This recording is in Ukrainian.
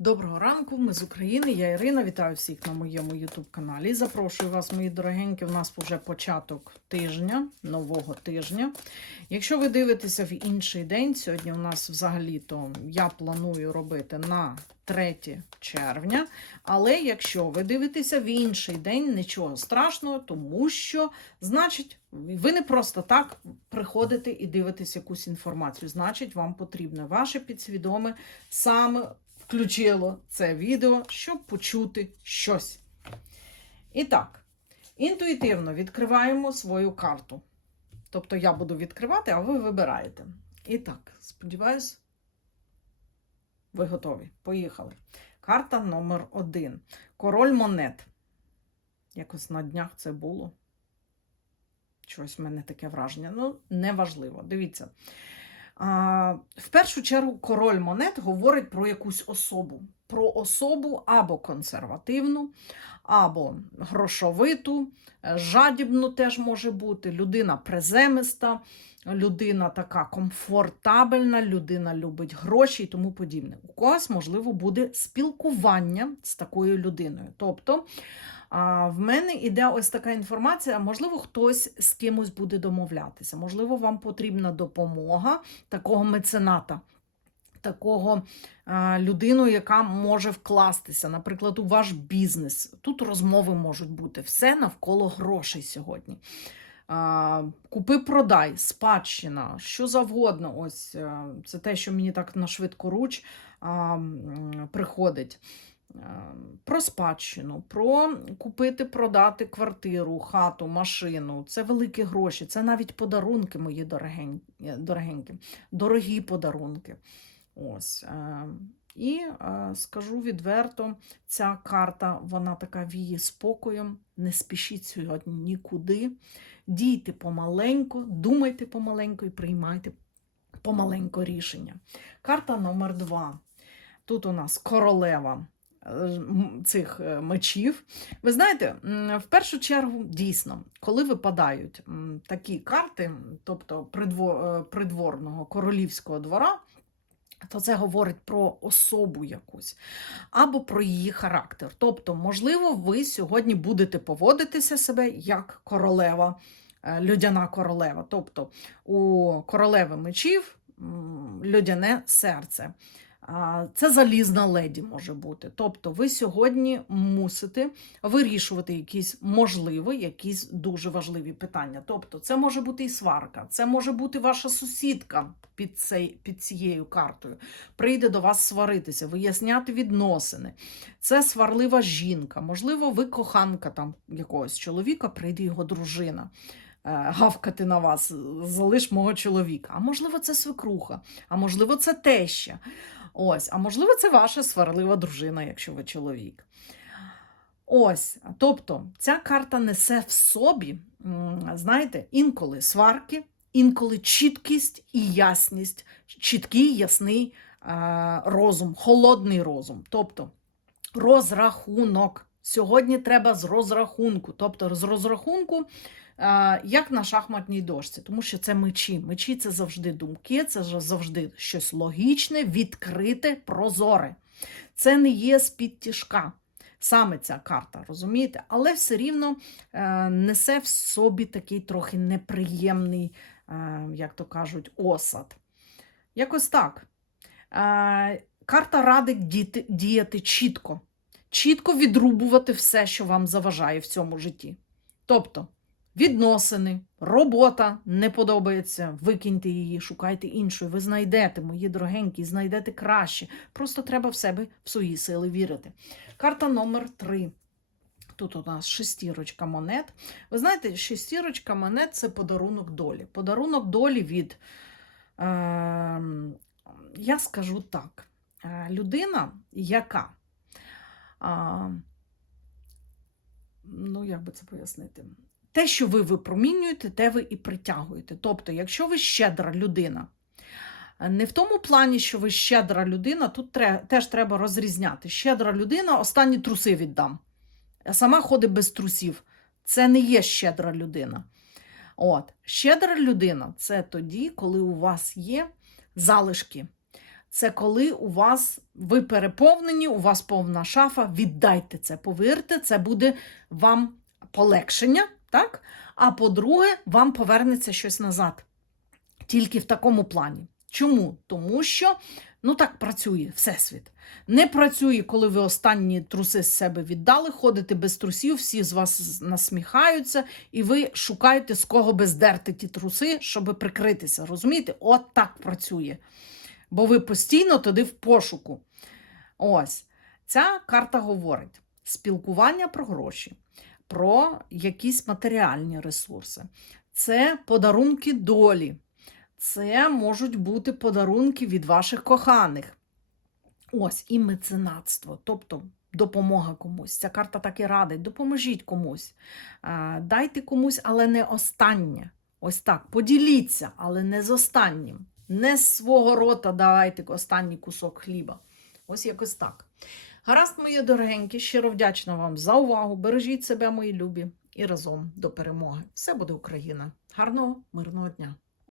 Доброго ранку, ми з України. Я Ірина. Вітаю всіх на моєму YouTube каналі. Запрошую вас, мої дорогенькі. У нас вже початок тижня, нового тижня. Якщо ви дивитеся в інший день, сьогодні у нас взагалі-то я планую робити на 3 червня. Але якщо ви дивитеся в інший день, нічого страшного, тому що, значить, ви не просто так приходите і дивитесь якусь інформацію. Значить, вам потрібно ваше підсвідоме саме включило це відео, щоб почути щось. І так, інтуїтивно відкриваємо свою карту. Тобто я буду відкривати, а ви вибираєте. І так, сподіваюсь, ви готові. Поїхали. Карта номер один. Король монет. Якось на днях це було. Щось в мене таке враження. Ну, неважливо. Дивіться. В першу чергу король монет говорить про якусь особу. Про особу або консервативну, або грошовиту, е, жадібну теж може бути, людина приземиста, людина така комфортабельна, людина любить гроші і тому подібне. У когось, можливо, буде спілкування з такою людиною. Тобто в мене іде ось така інформація. Можливо, хтось з кимось буде домовлятися. Можливо, вам потрібна допомога такого мецената, такого людину, яка може вкластися, наприклад, у ваш бізнес. Тут розмови можуть бути все навколо грошей сьогодні. Купи-продай, спадщина, що завгодно. Ось е, це те, що мені так на швидкоруч приходить. Е, Про спадщину, про купити, продати квартиру, хату, машину. Це великі гроші, це навіть подарунки, мої е, дорогенькі, дорогі подарунки. Ось. е, І е, скажу відверто, ця карта вона така віє спокоєм. Не спішіть сьогодні нікуди. Дійте помаленьку, думайте помаленьку і приймайте помаленько рішення. Карта номер два. Тут у нас королева цих е, мечів. Ви знаєте, в першу чергу, дійсно, коли випадають такі карти, тобто е, придворного королівського двора, то це говорить про особу якусь або про її характер. Тобто, можливо, ви сьогодні будете поводитися себе як королева, е, людяна королева. Тобто у королеви мечів людяне серце. Це залізна леді може бути. Тобто, ви сьогодні мусите вирішувати якісь можливі, якісь дуже важливі питання. Тобто, це може бути і сварка, це може бути ваша сусідка під, цей, під цією картою. Прийде до вас сваритися, виясняти відносини. Це сварлива жінка. Можливо, ви коханка там якогось чоловіка, прийде його дружина. е, Гавкати на вас, залиш мого чоловіка. А можливо, це свекруха, а можливо, це теща. Ось, а можливо, це ваша сварлива дружина, якщо ви чоловік. Ось, тобто, ця карта несе в собі, знаєте, інколи сварки, інколи чіткість і ясність, чіткий, ясний розум, холодний розум. Тобто розрахунок. Сьогодні треба з розрахунку. Тобто з розрахунку, як на шахматній дошці, тому що це мечі. Мечі це завжди думки, це завжди щось логічне, відкрите, прозоре. Це не є з-під тяжка. Саме ця карта, розумієте? Але все рівно е, несе в собі такий трохи неприємний, е, як то кажуть, осад. Якось так. Е, карта радить діти, діяти чітко, чітко відрубувати все, що вам заважає в цьому житті. Тобто, відносини, робота не подобається, викиньте її, шукайте іншу. Ви знайдете, мої дорогенькі, знайдете краще. Просто треба в себе в свої сили вірити. Карта номер 3. Тут у нас шестірочка монет. Ви знаєте, шестірочка монет це подарунок долі. Подарунок долі від, е, я скажу так, е, людина, яка, е, ну, як би це пояснити, те, що ви випромінюєте, те ви і притягуєте. Тобто, якщо ви щедра людина, не в тому плані, що ви щедра людина, тут теж треба розрізняти. Щедра людина, останні труси віддам. Сама ходить без трусів. Це не є щедра людина. От. Щедра людина це тоді, коли у вас є залишки. Це коли у вас ви переповнені, у вас повна шафа. Віддайте це. Повірте, це буде вам полегшення, так? А по-друге, вам повернеться щось назад. Тільки в такому плані. Чому? Тому що ну так працює Всесвіт. Не працює, коли ви останні труси з себе віддали, ходите без трусів, всі з вас насміхаються, і ви шукаєте, з кого би здерти ті труси, щоб прикритися. Розумієте? От так працює. Бо ви постійно туди в пошуку. Ось. Ця карта говорить: спілкування про гроші, про якісь матеріальні ресурси. Це подарунки долі. Це можуть бути подарунки від ваших коханих. Ось і меценатство, тобто допомога комусь. Ця карта так і радить. Допоможіть комусь. Дайте комусь, але не останнє. Ось так. Поділіться, але не з останнім. Не з свого рота давайте останній кусок хліба. Ось якось так. Гаразд, мої дорогенькі, щиро вдячна вам за увагу. Бережіть себе, мої любі, і разом до перемоги. Все буде Україна. Гарного, мирного дня!